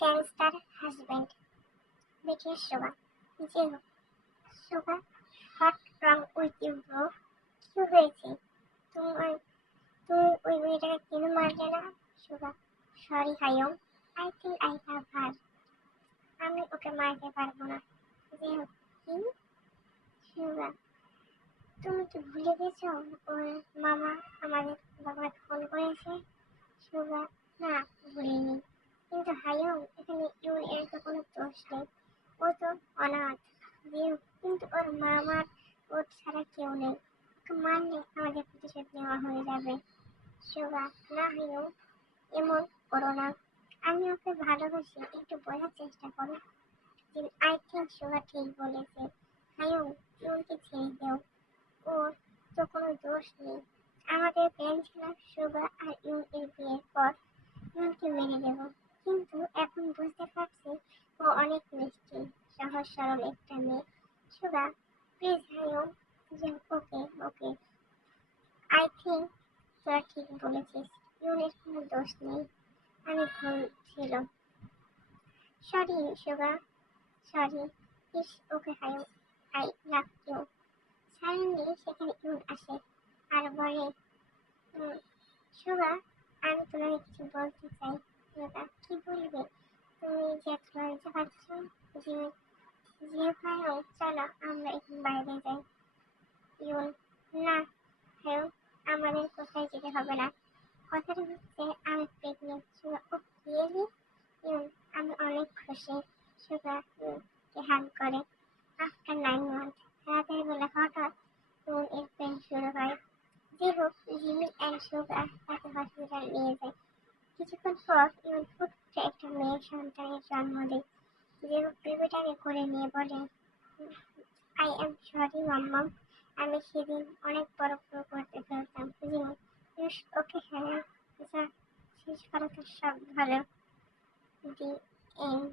Gangster husband BTS সুগা। জি হোক, Suga, what wrong with you bro? কি হয়েছে? তুমি ওই মেয়েটাকে কেন মারলে না? Suga, sorry Hyung, I think I have her. আমি ওকে মারতে পারবো না। জি হোক, কি? সুগা, তুমি কি ভুলে গেছো ওর মামা আমাদের বাবাকে ফোন করেছে? সুগা, না, ভুলিনি। কিন্তু হায়ং, এখানে ইউন এর তো কোনো দোষ নেই, ও তো অনাথ। জিও, কিন্তু ওর মামার ওর ছাড়া কেউ নেই, ওকে মারলে আমাদের প্রতিশোধ নেওয়া হয়ে যাবে। সুগা, না হায়ং, এমন করো না। আমি ওকে ভালোবাসি, একটু বোঝার চেষ্টা করো। আই থিঙ্ক সুগা ঠিক বলেছে। হায়ং, ইউনকে ছেড়ে দাও, ওর তো কোনো দোষ নেই। আমাদের প্ল্যান ছিল সুগা আর ইউন এর বিয়ের পর ইউনকে মেরে দেব, কিন্তু এখন বুঝতে পারছি ও অনেক মিষ্টি, সহজ সরল একটা মেয়ে। সুগা, প্লিজ হায়ং, যে ওকে ওকে, আই থিঙ্ক তোরা ঠিক বলেছিস, ইউনের কোনো দোষ নেই, আমি ভুল ছিল। Sorry Suga, sorry. ইস okay Hyung, I love you. Suddenly সেখানে ইউন আসে আর বলে, সুগা, আমি তোমাকে কিছু বলতে চাই। সুগা, কি বলবে? তুমি যে এত লজ্জা পাচ্ছ? যে যে ভাইও, চলো আমরা এখন বাইরে যাই। ইউন, না ভাইও, আমাদের কোথায় যেতে হবে না। কথাটা হচ্ছে আমি প্রেগনেন্ট। সুগা, ও রিয়েলি? ইউন, আমি অনেক খুশি। সুগা ইউনকে হাগ করে। আফটার 9 মান্থ রাতের বেলা হঠাৎ ইউন এর পেন শুরু হয়। যে হোক, জিমি অ্যান্ড সুগা তাকে হসপিটাল নিয়ে যায়। কিছুক্ষণ পর ইউন হুট করে একটা মেয়ের সন্তানের জন্ম দেয়। যে হোক বেবিটাকে কোলে নিয়ে বলে, আই এম সরি মাম্মাম, আমি সেদিন অনেক বড় ভুল করতে ফেলতাম। জিমি, ইউস ওকে, হ্যাঁ, যা শেষ করা তো সব ভালো। The end.